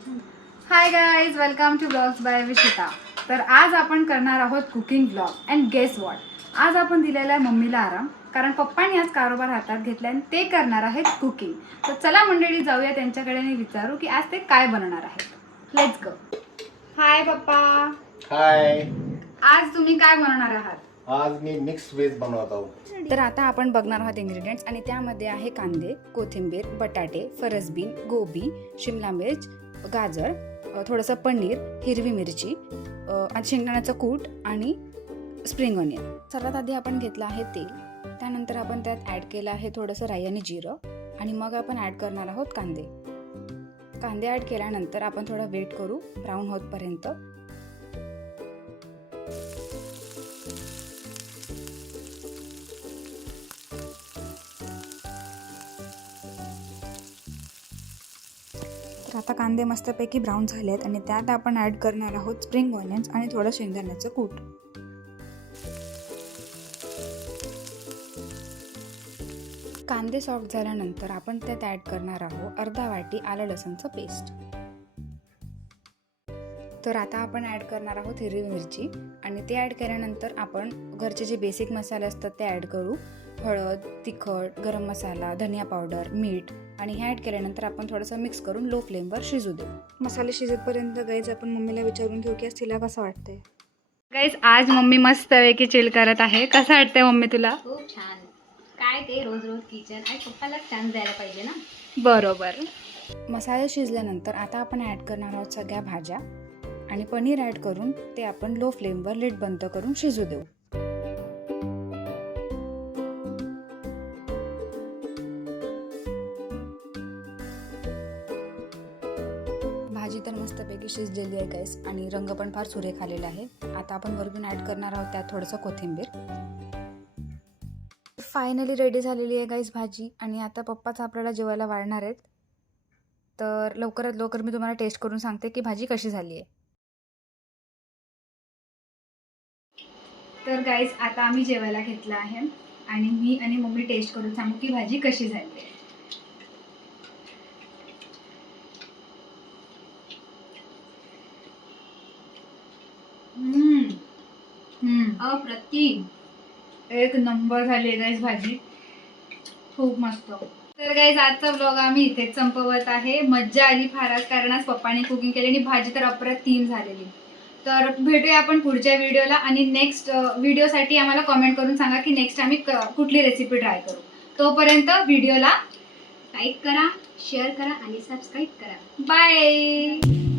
Hi guys welcome to vlogs by Vishita तर आज आपण करणार आहोत cooking vlog and guess what आज आपण दिलेला आहे मम्मीला आराम. कारण पप्पांनी आज कारोबार हातात घेतला आणि ते करणार आहेत कुकिंग तर चला मंडळी जाऊया त्यांच्याकडे आणि विचारू की आज ते काय बनवणार आहेत. लेट्स गो हाय पप्पा. हाय आज तुम्ही काय बनवणार आहात? आज मी मिक्स व्हेज बनवत आहोत. तर आता आपण बघणार आहोत इन्ग्रेडियंट्स आणि त्यामध्ये आहे कांदे कोथिंबीर बटाटे फरसबीन गोबी शिमला मिर्च गाजर थोडंसं पनीर हिरवी मिरची आणि शेंगदाण्याचं कूट आणि स्प्रिंग ऑनियन. सर्वात आधी आपण घेतलं आहे तेल. त्यानंतर आपण त्यात ॲड केलं आहे थोडंसं राई आणि जिरं. आणि मग आपण ॲड करणार आहोत कांदे. कांदे ॲड केल्यानंतर आपण थोडं वेट करू. ब्राऊन होतपर्यंत. तर आता कांदे मस्तपैकी ब्राऊन झाले आहेत आणि त्यात आपण ॲड करणार आहोत स्प्रिंग ऑनियन्स आणि थोडं शेंगदाण्याचं कूट. कांदे सॉफ्ट झाल्यानंतर आपण त्यात ॲड करणार आहोत अर्धा वाटी आलं लसणचं पेस्ट तर आता आपण ॲड करणार आहोत हिरवी मिरची. आणि ते ॲड केल्यानंतर आपण घरचे जे बेसिक मसाले असतात ते ॲड करू. हळद तिखट गरम मसाला धनिया पावडर मीठ. आणि हे ॲड केल्यानंतर आपण थोडंसं मिक्स करून लो फ्लेमवर शिजू देऊ. मसाले शिजेपर्यंत गाईज आपण मम्मीला विचारून घेऊ की आज तिला कसं वाटतंय? गाईज आज मम्मी मस्त पैकी चिल करत आहे. कसं वाटतंय मम्मी तुला? खूप छान. काय ते रोज रोज किचन आणि पप्पाला चान्स द्यायला पाहिजे ना? बरोबर. मसाले शिजल्यानंतर आता आपण ॲड करणार आहोत सगळ्या भाज्या. आणि पनीर ॲड करून ते आपण लो फ्लेमवर लेट बंद करून शिजू देऊ. भाजी तर मस्तपैकी शिजलेली आहे गाईस आणि रंग पण फार सुरेख आलेला आहे. आता आपण वरून ॲड करणार आहोत त्यात थोडंसं कोथिंबीर. फायनली रेडी झालेली आहे गाईस भाजी आणि आता पप्पाच आपल्याला जेवायला वाढणार आहेत. तर लवकरात लवकर मी तुम्हाला टेस्ट करून सांगते की भाजी कशी झाली आहे. तर गाईज आता आम्ही जेवायला घेतलं आहे. आणि मी आणि मम्मी टेस्ट करून सांगू की भाजी कशी झाली. हम्म. हम्म. अप्रतिम. एक नंबर झाली गाईज भाजी. खूप मस्त. तर गाईज आजचा ब्लॉग आम्ही इथेच संपवत आहे. मज्जा आली फारच कारण आज पप्पाने कुकिंग केली आणि भाजी तर अप्रतिम झालेली. तर भेटूया आपण पुढच्या व्हिडिओला आणि नेक्स्ट व्हिडिओसाठी आम्हाला कॉमेंट करून सांगा की नेक्स्ट आम्ही क- कुठली रेसिपी ट्राय करू. तोपर्यंत व्हिडिओला लाईक करा शेअर करा आणि सबस्क्राईब करा. बाय